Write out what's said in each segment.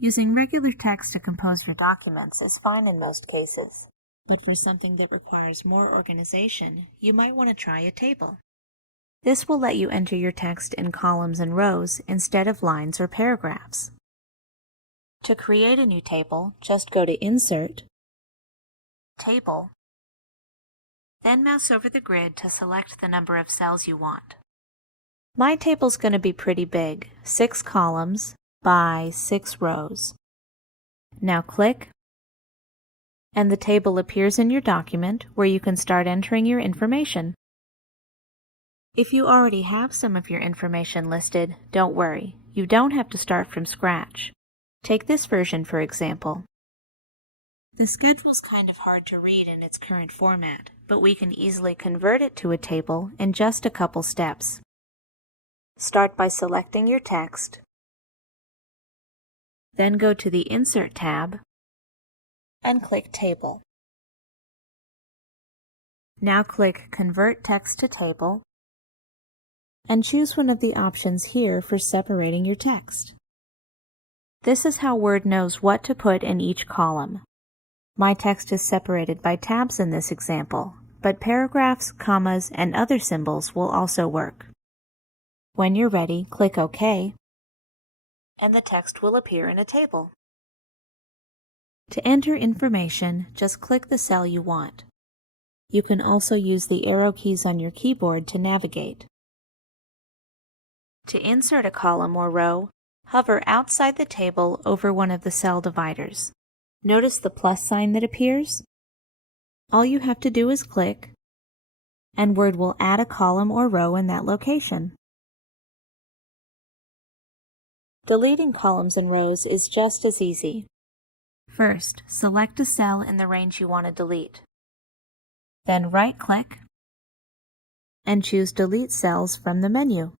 Using regular text to compose your documents is fine in most cases, but for something that requires more organization, you might want to try a table. This will let you enter your text in columns and rows instead of lines or paragraphs. To create a new table, just go to Insert, Table, then mouse over the grid to select the number of cells you want. My table's going to be pretty big, 6 columns by 6 rows. Now click, and the table appears in your document where you can start entering your information. If you already have some of your information listed, don't worry, you don't have to start from scratch. Take this version for example. The schedule's kind of hard to read in its current format, but we can easily convert it to a table in just a couple steps. Start by selecting your text, then go to the Insert tab and click Table. Now click Convert Text to Table and choose one of the options here for separating your text. This is how Word knows what to put in each column. My text is separated by tabs in this example, but paragraphs, commas, and other symbols will also work. When you're ready, click OK, and the text will appear in a table. To enter information, just click the cell you want. You can also use the arrow keys on your keyboard to navigate. To insert a column or row, hover outside the table over one of the cell dividers. Notice the plus sign that appears? All you have to do is click, and Word will add a column or row in that location. Deleting columns and rows is just as easy. First, select a cell in the range you want to delete. Then right-click and choose Delete Cells from the menu.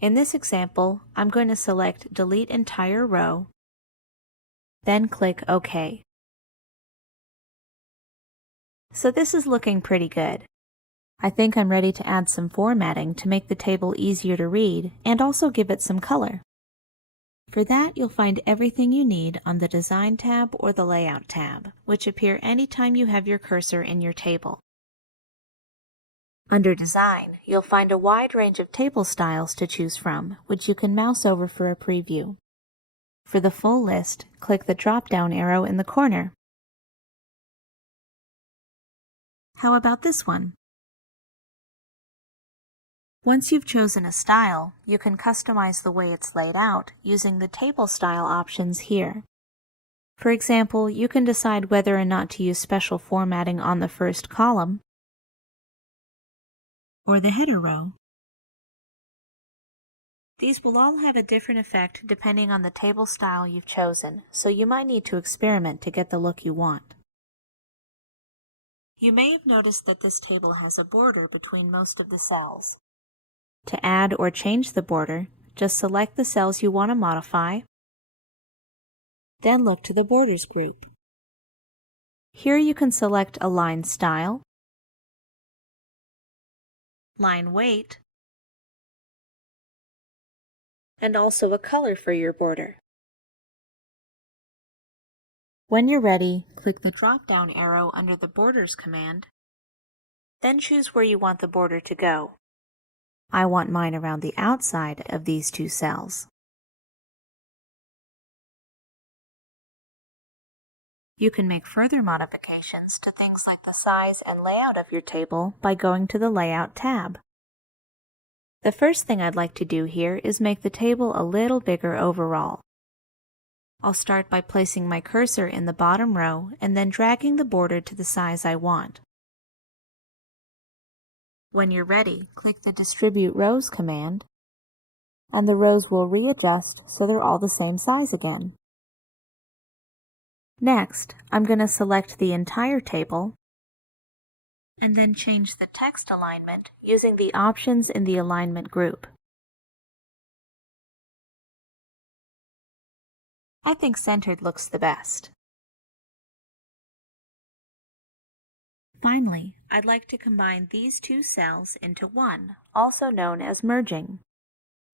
In this example, I'm going to select Delete Entire Row, then click OK. So this is looking pretty good. I think I'm ready to add some formatting to make the table easier to read and also give it some color. For that, you'll find everything you need on the Design tab or the Layout tab, which appear anytime you have your cursor in your table. Under Design, you'll find a wide range of table styles to choose from, which you can mouse over for a preview. For the full list, click the drop-down arrow in the corner. How about this one? Once you've chosen a style, you can customize the way it's laid out using the table style options here. For example, you can decide whether or not to use special formatting on the first column or the header row. These will all have a different effect depending on the table style you've chosen, so you might need to experiment to get the look you want. You may have noticed that this table has a border between most of the cells. To add or change the border, just select the cells you want to modify, then look to the Borders group. Here you can select a line style, line weight, and also a color for your border. When you're ready, click the drop-down arrow under the Borders command, then choose where you want the border to go. I want mine around the outside of these two cells. You can make further modifications to things like the size and layout of your table by going to the Layout tab. The first thing I'd like to do here is make the table a little bigger overall. I'll start by placing my cursor in the bottom row and then dragging the border to the size I want. When you're ready, click the Distribute Rows command, and the rows will readjust so they're all the same size again. Next, I'm going to select the entire table and then change the text alignment using the options in the Alignment group. I think centered looks the best. Finally, I'd like to combine these two cells into one, also known as merging.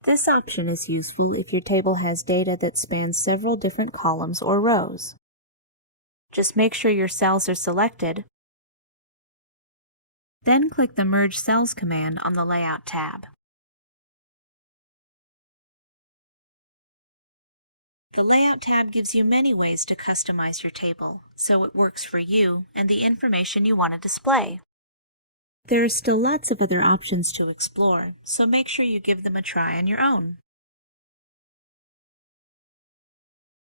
This option is useful if your table has data that spans several different columns or rows. Just make sure your cells are selected, then click the Merge Cells command on the Layout tab. The Layout tab gives you many ways to customize your table, so it works for you and the information you want to display. There are still lots of other options to explore, so make sure you give them a try on your own.